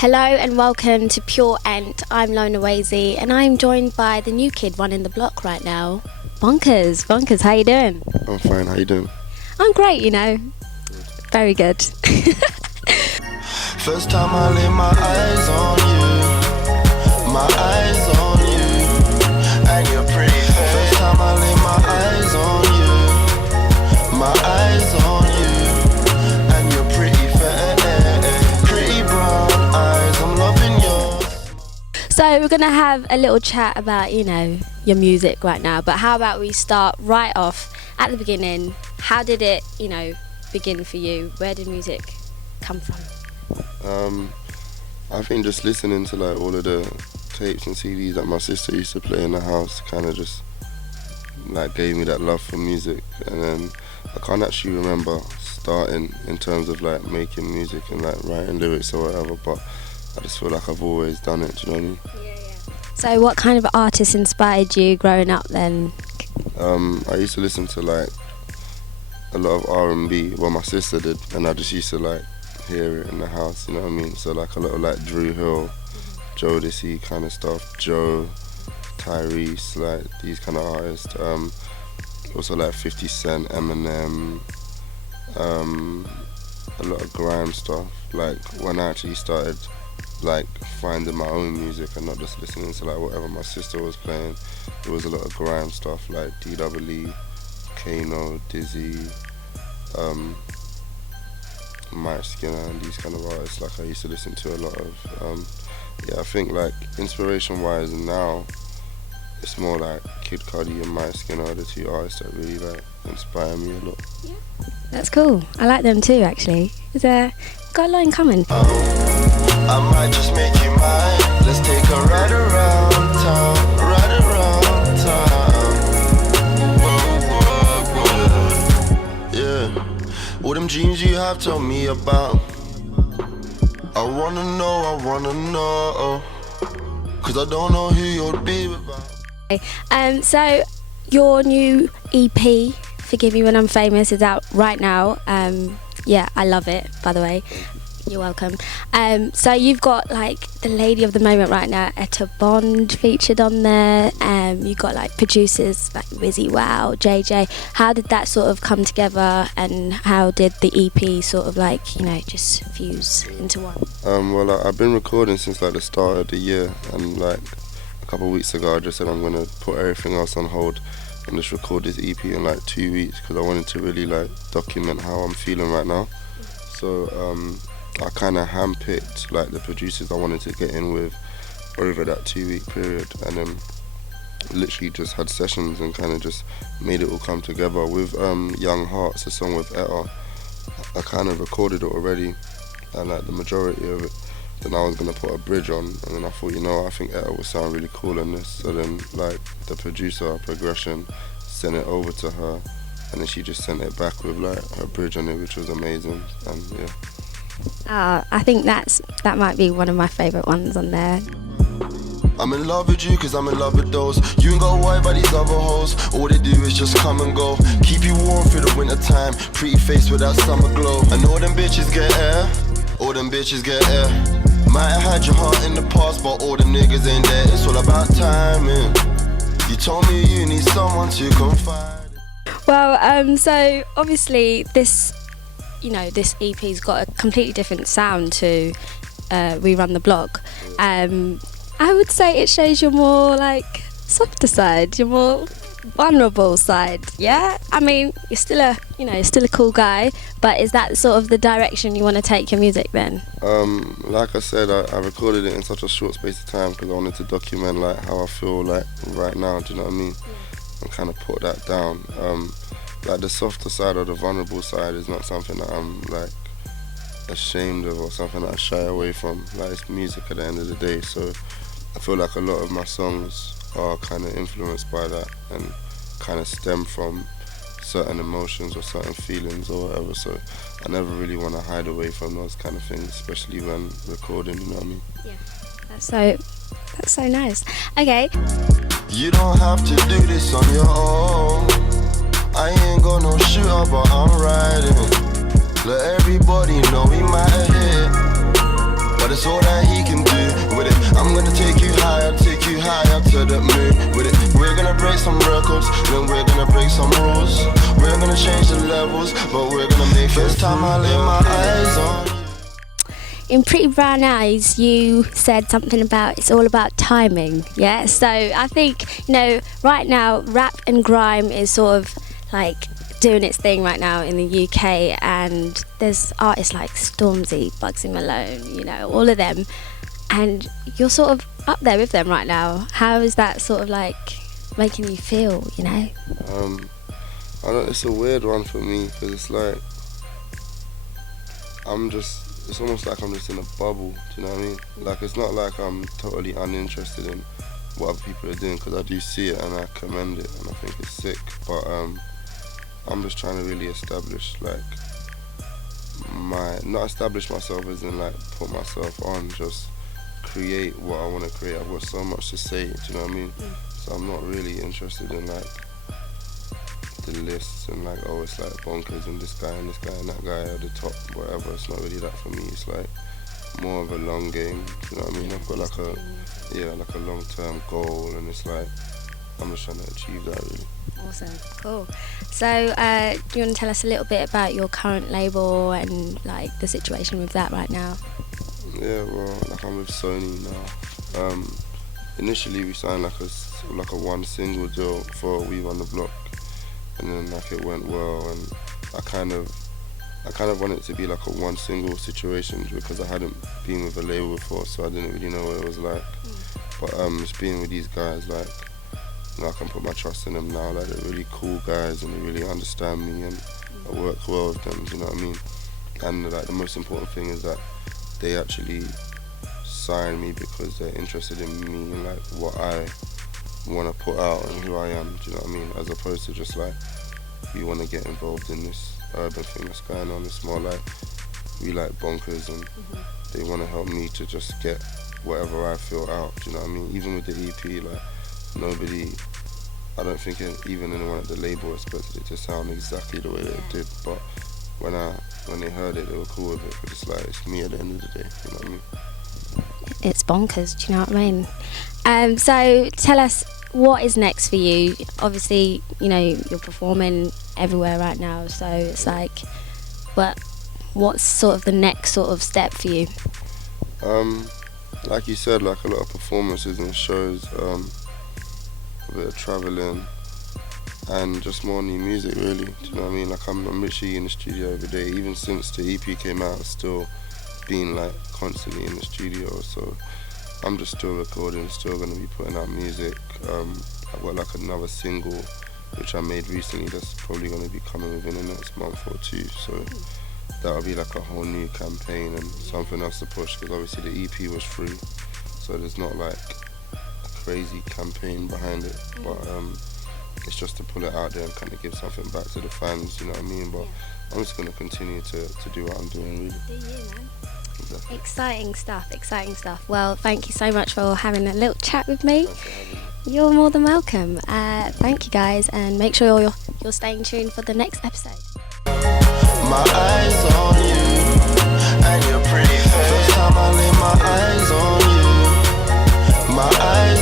Hello and welcome to Pure Ent. I'm Lona Wazy and I'm joined by the new kid running the block right now, Bonkaz. Bonkaz, how you doing? I'm fine, how you doing? I'm great, you know. Very good. First time I lay my eyes on you, my eyes on you, and you're pretty fair. First time I lay my eyes on you, my eyes on you, and you're pretty fair. Pretty brown eyes, I'm loving yours. So we're going to have a little chat about, your music right now. But how about we start right off at the beginning. How did it, begin for you? Where did music come from? I think just listening to like all of the tapes and CDs that my sister used to play in the house kind of just like gave me that love for music. And then I can't actually remember starting in terms of like making music and like writing lyrics or whatever, but I just feel like I've always done it, do you know what I mean? Yeah. So what kind of artists inspired you growing up then? I used to listen to like a lot of R&B, well my sister did, and I just used to like hear it in the house, you know what I mean? So like a lot of like Drew Hill, Jodeci kind of stuff, Joe, Tyrese, like these kind of artists. Also like 50 Cent, Eminem, a lot of grime stuff. Like when I actually started like finding my own music and not just listening to like whatever my sister was playing, there was a lot of grime stuff like DWE, Kano, Dizzy, Mike Skinner and these kind of artists. Like I used to listen to a lot of. I think like inspiration wise now it's more like Kid Cudi and Mike Skinner are the two artists that really like inspire me a lot. Yeah. That's cool. I like them too actually. Is there got a line coming? I might just make you mine. Let's take a ride around town, ride around town. Yeah, all them dreams you have, tell me about. I wanna know, cause I don't know who you'll be without. So your new EP, Forgive Me When I'm Famous, is out right now. I love it, by the way. You're welcome. So you've got like the lady of the moment right now, Etta Bond, featured on there. You've got like producers like Wizzy Wow, JJ. How did that sort of come together, and how did the EP sort of like, just fuse into one? I've been recording since like the start of the year, and like a couple of weeks ago I just said I'm gonna put everything else on hold and just record this EP in like 2 weeks because I wanted to really like document how I'm feeling right now. So I kind of handpicked like the producers I wanted to get in with over that 2 week period, and then literally just had sessions and kind of just made it all come together. With Young Hearts, a song with Etta, I kind of recorded it already and like the majority of it. Then I was gonna put a bridge on, and then I thought, I think Etta would sound really cool in this. So then like the producer, Progression, sent it over to her, and then she just sent it back with like her bridge on it, which was amazing. And yeah. I think that might be one of my favourite ones on there. I'm in love with you cause I'm in love with those. You ain't got worried about these other hoes. All they do is just come and go. Keep you warm through the winter time. Pretty face with that summer glow. And all them bitches get air. All them bitches get air. Might have had your heart in the past, but all them niggas ain't there. It's all about timing. You told me you need someone to confide. Well, so obviously this EP's got a completely different sound to We Run the Block. I would say it shows your more like softer side, your more vulnerable side. Yeah, I mean you're still a cool guy, but is that sort of the direction you want to take your music then? Like I said, I recorded it in such a short space of time because I wanted to document like how I feel like right now. Do you know what I mean? And kind of put that down. Like the softer side or the vulnerable side is not something that I'm like ashamed of or something that I shy away from. Like it's music at the end of the day, so I feel like a lot of my songs are kind of influenced by that and kind of stem from certain emotions or certain feelings or whatever. So I never really want to hide away from those kind of things, especially when recording. You know what I mean? Yeah, that's so nice. Okay. You don't have to do this on your own. I ain't got no shooter, but I'm riding. Let everybody know we might hit. But but it's all that he can do with it. I'm gonna take you higher to the moon with it. We're gonna break some records, then we're gonna break some rules. We're gonna change the levels, but we're gonna make first time I lay my eyes on you. In Pretty Brown Eyes, you said something about it's all about timing, yeah? So I think, right now, rap and grime is sort of like doing its thing right now in the UK, and there's artists like Stormzy, Bugsy Malone, all of them, and you're sort of up there with them right now. How is that sort of like making you feel, I don't, it's a weird one for me, because it's like, it's almost like I'm just in a bubble, do you know what I mean? Like, it's not like I'm totally uninterested in what other people are doing, because I do see it and I commend it and I think it's sick, but I'm just trying to really establish, like, not establish myself as in, like, put myself on, just create what I want to create. I've got so much to say, do you know what I mean? So I'm not really interested in, like, the lists and, like, oh, it's like Bonkaz and this guy and that guy at the top, whatever. It's not really that for me. It's like more of a long game, do you know what I mean? I've got like a long-term goal, and it's like I'm just trying to achieve that, really. Awesome, cool. So do you want to tell us a little bit about your current label and like the situation with that right now? Yeah, well, like I'm with Sony now. Initially we signed like a one single deal for We On The Block, and then like it went well, and I kind of wanted it to be like a one single situation, because I hadn't been with a label before, so I didn't really know what it was like. But just being with these guys, like, I can put my trust in them now. Like, they're really cool guys and they really understand me, and I work well with them, do you know what I mean? And like the most important thing is that they actually sign me because they're interested in me and like what I want to put out and who I am, do you know what I mean? As opposed to just like, we want to get involved in this urban thing that's going on. It's more like, we like Bonkaz, and they want to help me to just get whatever I feel out, do you know what I mean? Even with the EP, like, I don't think even anyone at the label expected it to sound exactly the way that it did, but when they heard it, they were cool with it. But it's like, it's me at the end of the day, you know what I mean? It's bonkers, do you know what I mean? So tell us, what is next for you? Obviously, you're performing everywhere right now, so it's like, but what's sort of the next sort of step for you? Like you said, like a lot of performances and shows, a bit of travelling, and just more new music, really. Do you know what I mean? Like I'm literally in the studio every day. Even since the EP came out, I've still been like constantly in the studio. So I'm just still recording, still gonna be putting out music. I've got like another single which I made recently that's probably gonna be coming within the next month or two. So that'll be like a whole new campaign and something else to push, because obviously the EP was free, so there's not like a crazy campaign behind it, but it's just to pull it out there and kind of give something back to the fans, you know what I mean? But I'm just going to continue to do what I'm doing, really. Do you, man? Exactly. Exciting stuff. Well, thank you so much for having a little chat with me. Thanks for having me. You're more than welcome. Thank you guys, and make sure you're staying tuned for the next episode. My eyes on you, and your pretty face. First time I lay my eyes on you, my eyes